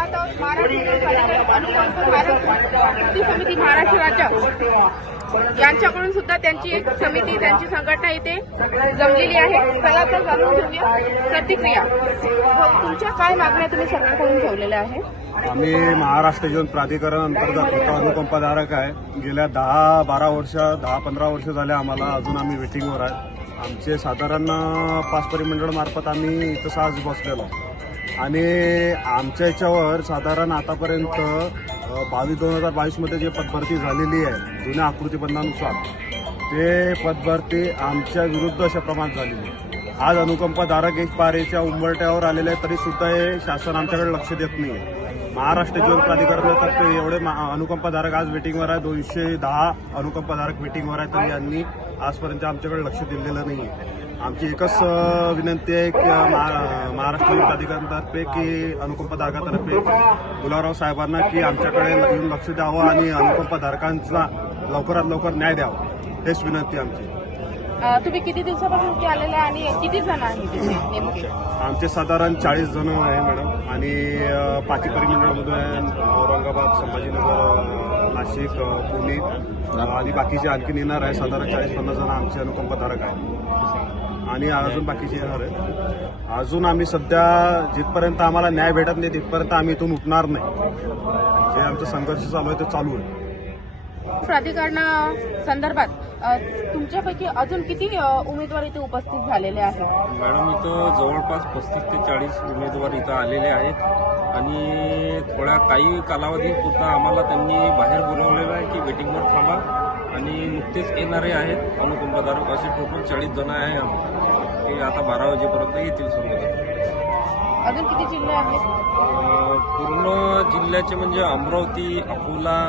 पाहत आहोत महाराष्ट्र कृती समिती महाराष्ट्र राज्य यांच्याकडून सुद्धा त्यांची एक समिती, त्यांची संघटना इथे जमलेली आहे. चला तर जाणून घेऊया प्रतिक्रिया. तुमच्या काय मागण्या तुम्ही सरकारकडून ठेवलेल्या आहे? आम्ही महाराष्ट्र जीवन प्राधिकरण अंतर्गत अनुकंपाधारक आहे. गेल्या 10-12 वर्ष 10-15 वर्ष झाले आम्हाला. अजून आम्ही वेटिंगवर आहे. आमचे साधारण 5 परिमंडळ मार्फत आम्ही इथं सहज बसलेलो आणि आमच्या याच्यावर साधारण आतापर्यंत 2022 मध्ये जे पदभरती झालेली आहे जुन्या आकृतीबंधानुसार ते पदभरती आमच्या विरुद्ध अशा प्रमाणात झालेली आहे. आज अनुकंपाधारक एक पारेच्या उंबरट्यावर आलेले आहे, तरी सुद्धा हे शासन आमच्याकडे लक्ष देत नाही. महाराष्ट्र जीवन प्राधिकरणातर्फे एवढे अनुकंपाधारक आज वेटिंगवर आहे. 210 अनुकंपाधारक वेटिंगवर आहे, तरी यांनी आजपर्यंत आमच्याकडे लक्ष दिलेलं नाही आहे. आमची एकच विनंती आहे की महाराष्ट्र जीवन प्राधिकरणातर्फे की अनुकंपाधारकातर्फे गुलाबराव साहेबांना की आमच्याकडे येऊन लक्ष द्यावं आणि अनुकंपाधारकांचा लवकरात लवकर न्याय द्यावा, हेच विनंती आमची. तुम्ही किती दिवसापासून इथे आलेले आणि किती जण आहेत नेमके? आमचे साधारण 40 जण आहे मॅडम आणि 5 परिमंडळमधून आहे. औरंगाबाद, संभाजीनगर, नाशिक, पुणे आणि बाकीचे आणखीन येणार आहे. साधारण 40-50 जण आमचे अनुकंपाधारक आहेत आणि अजून बाकीचे येणार आहेत. अजून आम्ही सध्या जिथपर्यंत आम्हाला न्याय भेटत नाही तिथपर्यंत आम्ही इथून उठणार नाही. जे आमचा संघर्ष चालू आहे ते चालू आहे. प्राधिकरणा संदर्भात तुमच्यापैकी अजून किती उमेदवार इथे उपस्थित झालेले आहेत? मॅडम, इथं जवळपास 35 ते 40 उमेदवार इथं आलेले आहेत आणि काही कालावधीपुरता आम्हाला त्यांनी बाहेर बोलावलेलं आहे की वेटिंगवर थांबा आणि नुकतेच येणारे आहेत अनुकंपाधारक. असे टोटल 40 जण आहे ते आता 12 वाजेपर्यंत येतील सर्व. अजून किती जिल्हे आहेत? पूर्ण जिल्ह्याचे म्हणजे अमरावती, अकोला,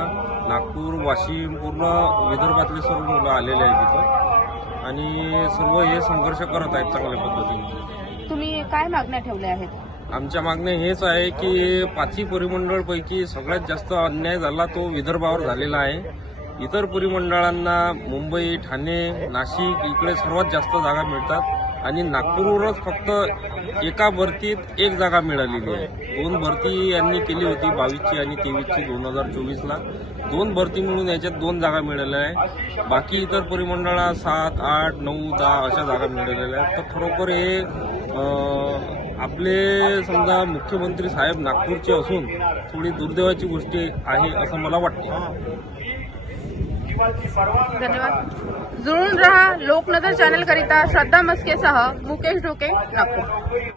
नागपूर, वाशिम, पूर्ण विदर्भातले सर्व मुलं आलेले आहेत तिथं आणि सर्व हे संघर्ष करत आहेत चांगल्या पद्धतीने. तुम्ही काय मागण्या ठेवल्या आहेत? आमच्या मागण्या हेच आहे की 5 परिमंडळपैकी सगळ्यात जास्त अन्याय झाला तो विदर्भावर झालेला आहे. इतर परिमंडळांना मुंबई, ठाणे, नाशिक इकडे सर्वात जास्त जागा मिळतात आणि नागपूरवरच फक्त एका भरतीत 1 जागा मिळालेली आहे. 2 भरती यांनी केली होती 22ची आणि 23ची 2024ला. 2 भरती मिळून याच्यात 2 जागा मिळाल्या आहे. बाकी इतर परिमंडळात 7, 8, 9, 10 अशा जागा मिळालेल्या आहेत. तर खरोखर हे आपले समजा मुख्यमंत्री साहेब नागपूरचे असून थोडी दुर्दैवाची गोष्ट आहे असं मला वाटतं. धन्यवाद. जुळून रहा. लोकनजर चॅनल करिता श्रद्धा मस्केसह मुकेश ढोके, नागपूर.